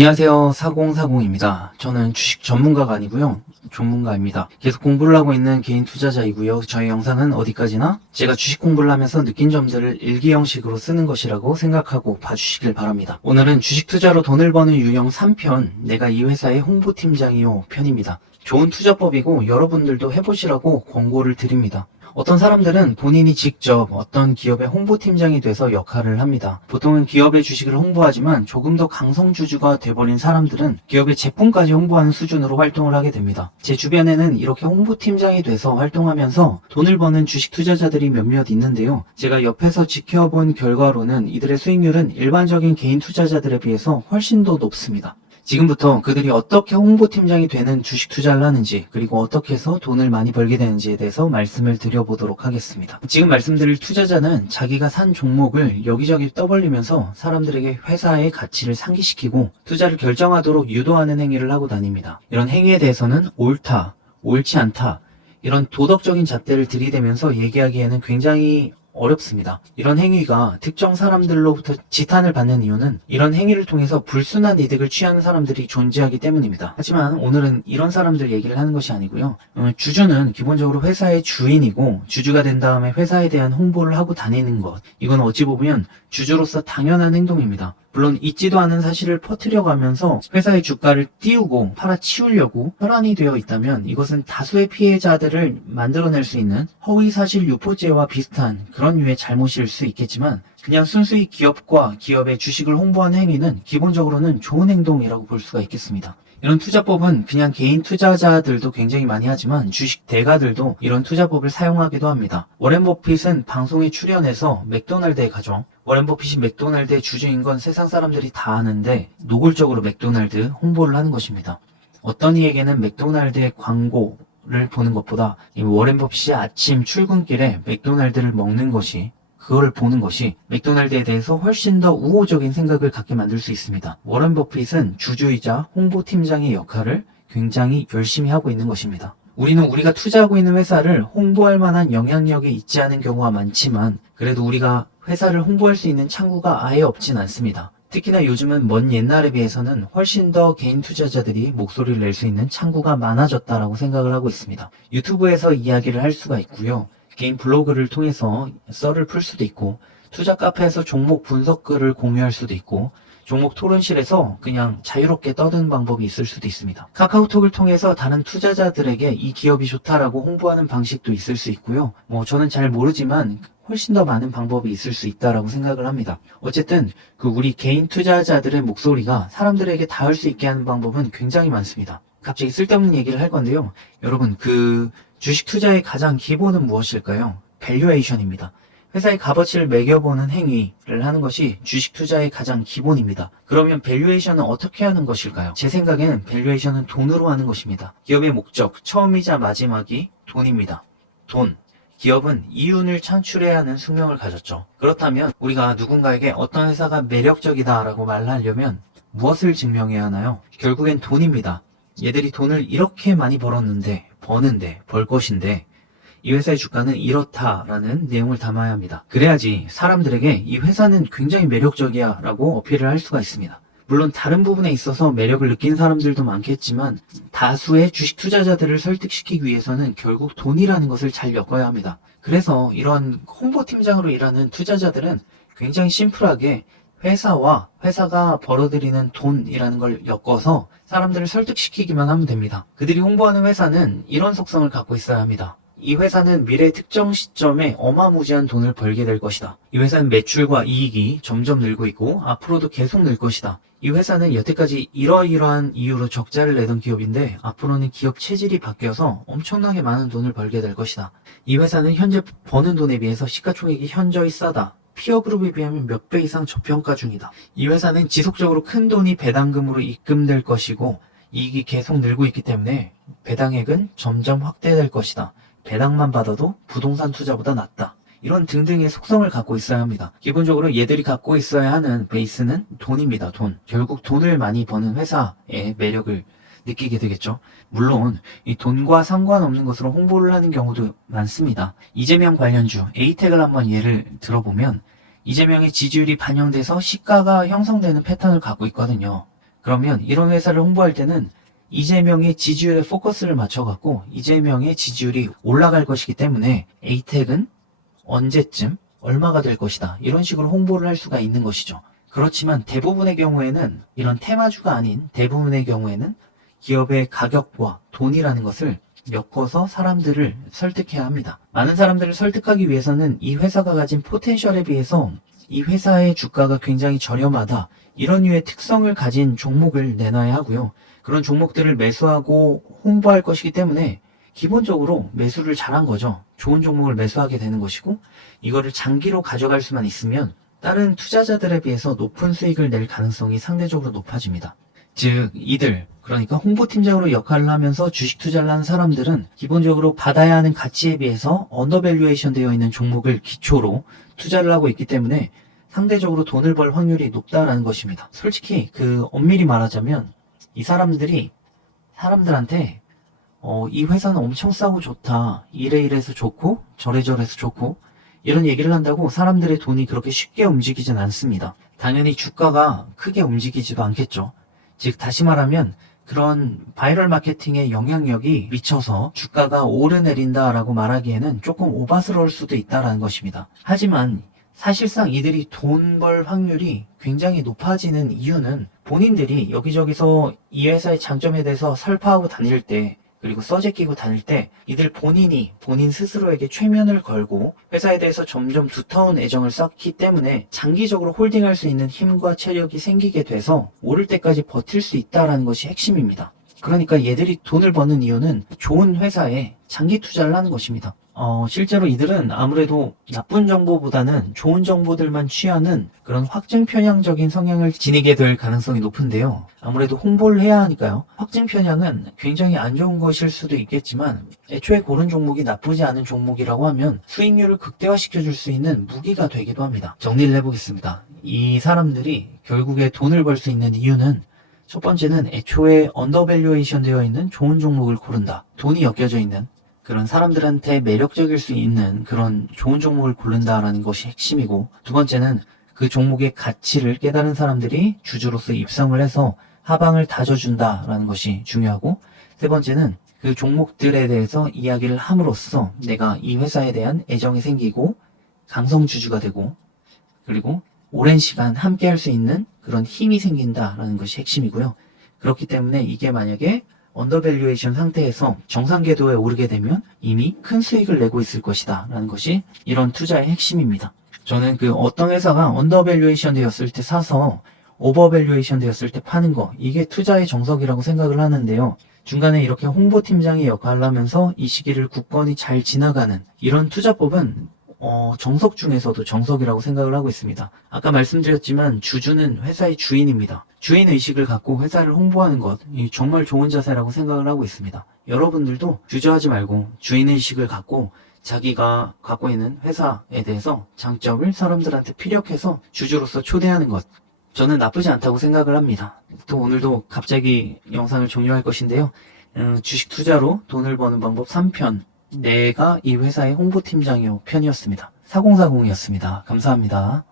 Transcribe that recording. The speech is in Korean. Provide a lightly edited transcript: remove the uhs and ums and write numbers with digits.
안녕하세요. 4040입니다. 저는 주식 전문가가 아니고요. 전문가입니다. 계속 공부를 하고 있는 개인 투자자이고요. 저희 영상은 어디까지나 제가 주식 공부를 하면서 느낀 점들을 일기 형식으로 쓰는 것이라고 생각하고 봐주시길 바랍니다. 오늘은 주식 투자로 돈을 버는 유형 3편, 내가 이 회사의 홍보팀장이요 편입니다. 좋은 투자법이고 여러분들도 해보시라고 권고를 드립니다. 어떤 사람들은 본인이 직접 어떤 기업의 홍보팀장이 돼서 역할을 합니다. 보통은 기업의 주식을 홍보하지만 조금 더 강성주주가 돼버린 사람들은 기업의 제품까지 홍보하는 수준으로 활동을 하게 됩니다. 제 주변에는 이렇게 홍보팀장이 돼서 활동하면서 돈을 버는 주식 투자자들이 몇몇 있는데요. 제가 옆에서 지켜본 결과로는 이들의 수익률은 일반적인 개인 투자자들에 비해서 훨씬 더 높습니다. 지금부터 그들이 어떻게 홍보팀장이 되는 주식 투자를 하는지, 그리고 어떻게 해서 돈을 많이 벌게 되는지에 대해서 말씀을 드려보도록 하겠습니다. 지금 말씀드릴 투자자는 자기가 산 종목을 여기저기 떠벌리면서 사람들에게 회사의 가치를 상기시키고 투자를 결정하도록 유도하는 행위를 하고 다닙니다. 이런 행위에 대해서는 옳다, 옳지 않다, 이런 도덕적인 잣대를 들이대면서 얘기하기에는 굉장히 어렵습니다. 이런 행위가 특정 사람들로부터 지탄을 받는 이유는 이런 행위를 통해서 불순한 이득을 취하는 사람들이 존재하기 때문입니다. 하지만 오늘은 이런 사람들 얘기를 하는 것이 아니고요. 주주는 기본적으로 회사의 주인이고 주주가 된 다음에 회사에 대한 홍보를 하고 다니는 것, 이건 어찌 보면 주주로서 당연한 행동입니다. 물론 있지도 않은 사실을 퍼뜨려가면서 회사의 주가를 띄우고 팔아치우려고 혈안이 되어 있다면 이것은 다수의 피해자들을 만들어낼 수 있는 허위사실 유포죄와 비슷한 그런 류의 잘못일 수 있겠지만, 그냥 순수히 기업과 기업의 주식을 홍보하는 행위는 기본적으로는 좋은 행동이라고 볼 수가 있겠습니다. 이런 투자법은 그냥 개인 투자자들도 굉장히 많이 하지만 주식 대가들도 이런 투자법을 사용하기도 합니다. 워렌 버핏은 방송에 출연해서 맥도날드의 가정, 워렌 버핏이 맥도날드의 주주인 건 세상 사람들이 다 아는데 노골적으로 맥도날드 홍보를 하는 것입니다. 어떤 이에게는 맥도날드의 광고를 보는 것보다 이 워렌 버핏이 아침 출근길에 맥도날드를 먹는 것이, 그걸 보는 것이 맥도날드에 대해서 훨씬 더 우호적인 생각을 갖게 만들 수 있습니다. 워런 버핏은 주주이자 홍보팀장의 역할을 굉장히 열심히 하고 있는 것입니다. 우리는 우리가 투자하고 있는 회사를 홍보할 만한 영향력이 있지 않은 경우가 많지만 그래도 우리가 회사를 홍보할 수 있는 창구가 아예 없진 않습니다. 특히나 요즘은 먼 옛날에 비해서는 훨씬 더 개인 투자자들이 목소리를 낼 수 있는 창구가 많아졌다라고 생각을 하고 있습니다. 유튜브에서 이야기를 할 수가 있고요. 개인 블로그를 통해서 썰을 풀 수도 있고, 투자 카페에서 종목 분석글을 공유할 수도 있고, 종목 토론실에서 그냥 자유롭게 떠드는 방법이 있을 수도 있습니다. 카카오톡을 통해서 다른 투자자들에게 이 기업이 좋다라고 홍보하는 방식도 있을 수 있고요. 저는 잘 모르지만 훨씬 더 많은 방법이 있을 수 있다라고 생각을 합니다. 어쨌든 우리 개인 투자자들의 목소리가 사람들에게 닿을 수 있게 하는 방법은 굉장히 많습니다. 갑자기 쓸데없는 얘기를 할 건데요. 여러분, 주식 투자의 가장 기본은 무엇일까요? 밸류에이션입니다. 회사의 값어치를 매겨보는 행위를 하는 것이 주식 투자의 가장 기본입니다. 그러면 밸류에이션은 어떻게 하는 것일까요? 제 생각에는 밸류에이션은 돈으로 하는 것입니다. 기업의 목적, 처음이자 마지막이 돈입니다. 돈. 기업은 이윤을 창출해야 하는 숙명을 가졌죠. 그렇다면 우리가 누군가에게 어떤 회사가 매력적이다라고 말하려면 무엇을 증명해야 하나요? 결국엔 돈입니다. 얘들이 돈을 이렇게 많이 벌 것인데 이 회사의 주가는 이렇다라는 내용을 담아야 합니다. 그래야지 사람들에게 이 회사는 굉장히 매력적이야 라고 어필을 할 수가 있습니다. 물론 다른 부분에 있어서 매력을 느낀 사람들도 많겠지만 다수의 주식 투자자들을 설득시키기 위해서는 결국 돈이라는 것을 잘 엮어야 합니다. 그래서 이런 홍보팀장으로 일하는 투자자들은 굉장히 심플하게 회사와 회사가 벌어들이는 돈이라는 걸 엮어서 사람들을 설득시키기만 하면 됩니다. 그들이 홍보하는 회사는 이런 속성을 갖고 있어야 합니다. 이 회사는 미래 특정 시점에 어마무지한 돈을 벌게 될 것이다. 이 회사는 매출과 이익이 점점 늘고 있고 앞으로도 계속 늘 것이다. 이 회사는 여태까지 이러이러한 이유로 적자를 내던 기업인데 앞으로는 기업 체질이 바뀌어서 엄청나게 많은 돈을 벌게 될 것이다. 이 회사는 현재 버는 돈에 비해서 시가총액이 현저히 싸다. 피어그룹에 비하면 몇 배 이상 저평가 중이다. 이 회사는 지속적으로 큰 돈이 배당금으로 입금될 것이고 이익이 계속 늘고 있기 때문에 배당액은 점점 확대될 것이다. 배당만 받아도 부동산 투자보다 낫다. 이런 등등의 속성을 갖고 있어야 합니다. 기본적으로 얘들이 갖고 있어야 하는 베이스는 돈입니다. 돈. 결국 돈을 많이 버는 회사의 매력을 느끼게 되겠죠. 물론 이 돈과 상관없는 것으로 홍보를 하는 경우도 많습니다. 이재명 관련주 에이텍을 한번 예를 들어보면 이재명의 지지율이 반영돼서 시가가 형성되는 패턴을 갖고 있거든요. 그러면 이런 회사를 홍보할 때는 이재명의 지지율에 포커스를 맞춰갖고 이재명의 지지율이 올라갈 것이기 때문에 에이텍은 언제쯤 얼마가 될 것이다, 이런 식으로 홍보를 할 수가 있는 것이죠. 그렇지만 대부분의 경우에는, 이런 테마주가 아닌 대부분의 경우에는 기업의 가격과 돈이라는 것을 엮어서 사람들을 설득해야 합니다. 많은 사람들을 설득하기 위해서는 이 회사가 가진 포텐셜에 비해서 이 회사의 주가가 굉장히 저렴하다, 이런 류의 특성을 가진 종목을 내놔야 하고요. 그런 종목들을 매수하고 홍보할 것이기 때문에 기본적으로 매수를 잘한 거죠. 좋은 종목을 매수하게 되는 것이고, 이거를 장기로 가져갈 수만 있으면 다른 투자자들에 비해서 높은 수익을 낼 가능성이 상대적으로 높아집니다. 즉 이들, 그러니까 홍보팀장으로 역할을 하면서 주식 투자를 하는 사람들은 기본적으로 받아야 하는 가치에 비해서 언더밸류에이션 되어 있는 종목을 기초로 투자를 하고 있기 때문에 상대적으로 돈을 벌 확률이 높다라는 것입니다. 솔직히 엄밀히 말하자면 이 사람들한테 이 회사는 엄청 싸고 좋다, 이래서 좋고 저래서 좋고, 이런 얘기를 한다고 사람들의 돈이 그렇게 쉽게 움직이진 않습니다. 당연히 주가가 크게 움직이지도 않겠죠. 즉 다시 말하면 그런 바이럴 마케팅의 영향력이 미쳐서 주가가 오르내린다라고 말하기에는 조금 오바스러울 수도 있다라는 것입니다. 하지만 사실상 이들이 돈 벌 확률이 굉장히 높아지는 이유는 본인들이 여기저기서 이 회사의 장점에 대해서 설파하고 다닐 때, 그리고 써제 끼고 다닐 때 이들 본인 스스로에게 최면을 걸고 회사에 대해서 점점 두터운 애정을 쌓기 때문에 장기적으로 홀딩할 수 있는 힘과 체력이 생기게 돼서 오를 때까지 버틸 수 있다는 것이 핵심입니다. 그러니까 얘들이 돈을 버는 이유는 좋은 회사에 장기 투자를 하는 것입니다. 실제로 이들은 아무래도 나쁜 정보보다는 좋은 정보들만 취하는 그런 확증 편향적인 성향을 지니게 될 가능성이 높은데요. 아무래도 홍보를 해야 하니까요. 확증 편향은 굉장히 안 좋은 것일 수도 있겠지만 애초에 고른 종목이 나쁘지 않은 종목이라고 하면 수익률을 극대화시켜 줄 수 있는 무기가 되기도 합니다. 정리를 해보겠습니다. 이 사람들이 결국에 돈을 벌 수 있는 이유는, 첫 번째는 애초에 언더밸류에이션 되어 있는 좋은 종목을 고른다. 돈이 엮여져 있는 그런 사람들한테 매력적일 수 있는 그런 좋은 종목을 고른다라는 것이 핵심이고, 두 번째는 그 종목의 가치를 깨달은 사람들이 주주로서 입성을 해서 하방을 다져준다라는 것이 중요하고, 세 번째는 그 종목들에 대해서 이야기를 함으로써 내가 이 회사에 대한 애정이 생기고 강성주주가 되고, 그리고 오랜 시간 함께 할 수 있는 그런 힘이 생긴다라는 것이 핵심이고요. 그렇기 때문에 이게 만약에 언더밸류에이션 상태에서 정상 궤도에 오르게 되면 이미 큰 수익을 내고 있을 것이다 라는 것이 이런 투자의 핵심입니다. 저는 어떤 회사가 언더밸류에이션 되었을 때 사서 오버밸류에이션 되었을 때 파는 거, 이게 투자의 정석이라고 생각을 하는데요. 중간에 이렇게 홍보팀장의 역할을 하면서 이 시기를 굳건히 잘 지나가는 이런 투자법은 정석 중에서도 정석이라고 생각을 하고 있습니다. 아까 말씀드렸지만 주주는 회사의 주인입니다. 주인의식을 갖고 회사를 홍보하는 것, 정말 좋은 자세라고 생각을 하고 있습니다. 여러분들도 주저하지 말고 주인의식을 갖고 자기가 갖고 있는 회사에 대해서 장점을 사람들한테 피력해서 주주로서 초대하는 것, 저는 나쁘지 않다고 생각을 합니다. 또 오늘도 갑자기 영상을 종료할 것인데요. 주식 투자로 돈을 버는 방법 3편, 내가 이 회사의 홍보팀장이요 편이었습니다. 4040이었습니다. 감사합니다.